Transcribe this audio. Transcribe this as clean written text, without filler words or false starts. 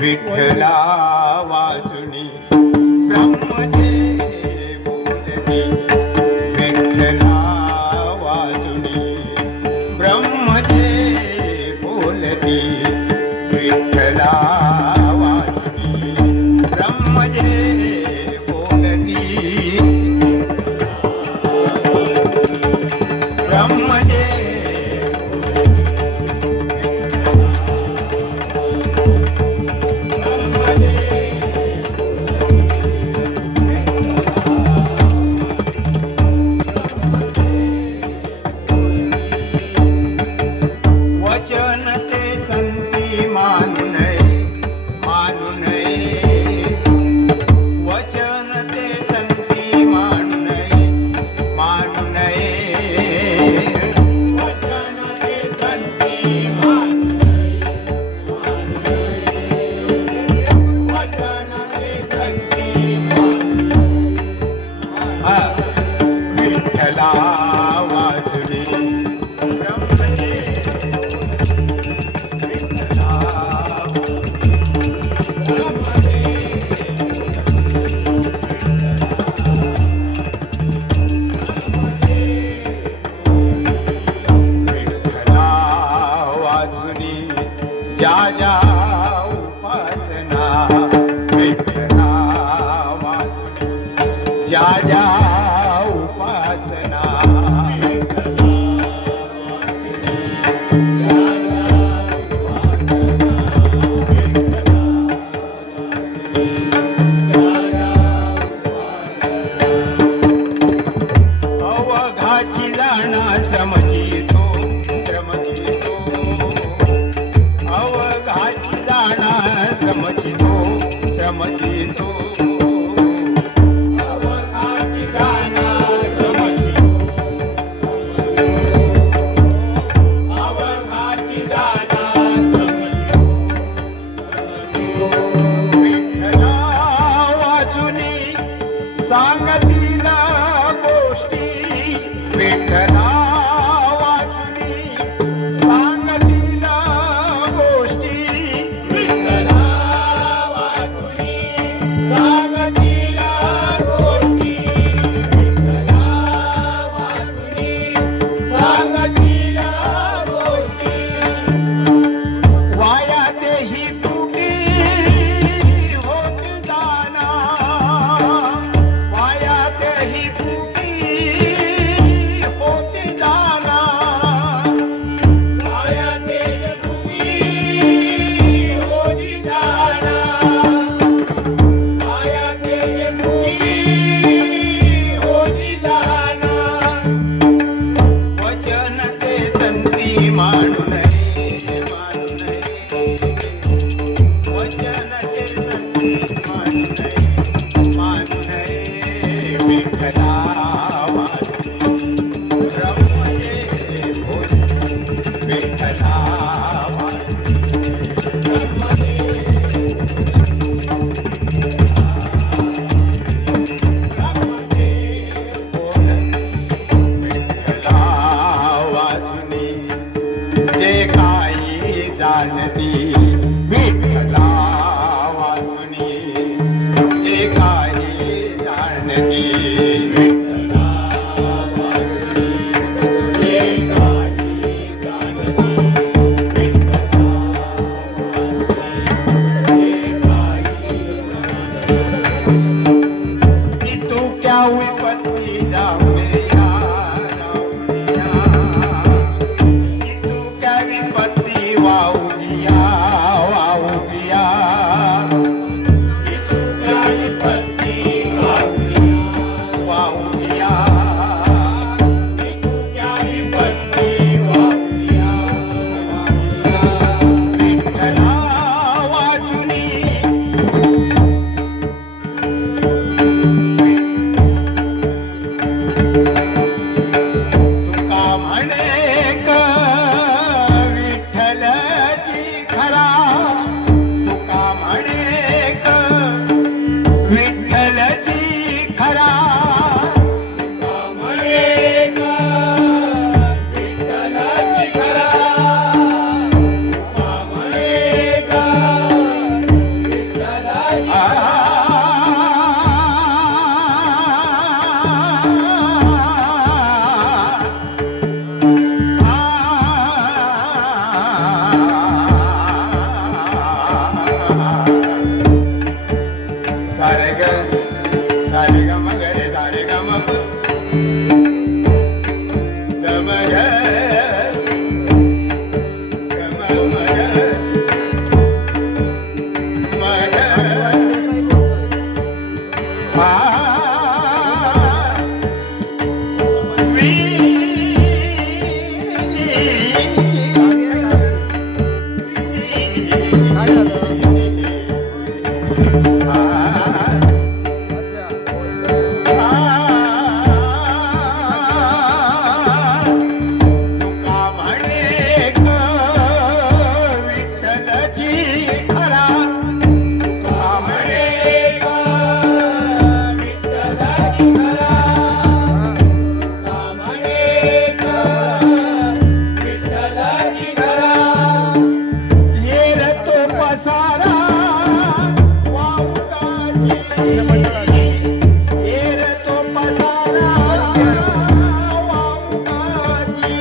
विठ्ठला वाचुनी ब्रह्मजे बोलती, विठ्ठला वाचुनी ब्रह्मजे बोलती, विठ्ठला वाचुनी ब्रह्मजे बोलती, ब्रह्मजे ज्या ज्या उपासना विठ्ठला वाचुनी, ज्या ज्या उपासना अवघाची जाणा समजितो, श्रमजितो अवघाची जाणा समजितो, श्रमजितो अवघाची जाणा समजितो, अवघाची जाणा समजितो, विठ्ठला वाचुनी सांगतील गोष्टी, विठ्ठला वंती वाहुल्या विठ्ठला वाचुनी तुका म्हणे क विठ्ठलची खरा तुका म्हणे क विठ्ठलची खरा तुका म्हणे क विठ्ठलची खरा तुका म्हणे क विठ्ठलची सारे ग म ग रे सारे ग म प ग म ग ग म ग म ग आ वी तुका म्हणे क विठ्ठलची खरा तुका म्हणे क विठ्ठलची खरा तुका म्हणे क विठ्ठलची खरा येर तो पसारा वाहुकाची येर तो पसारा वाहुकाची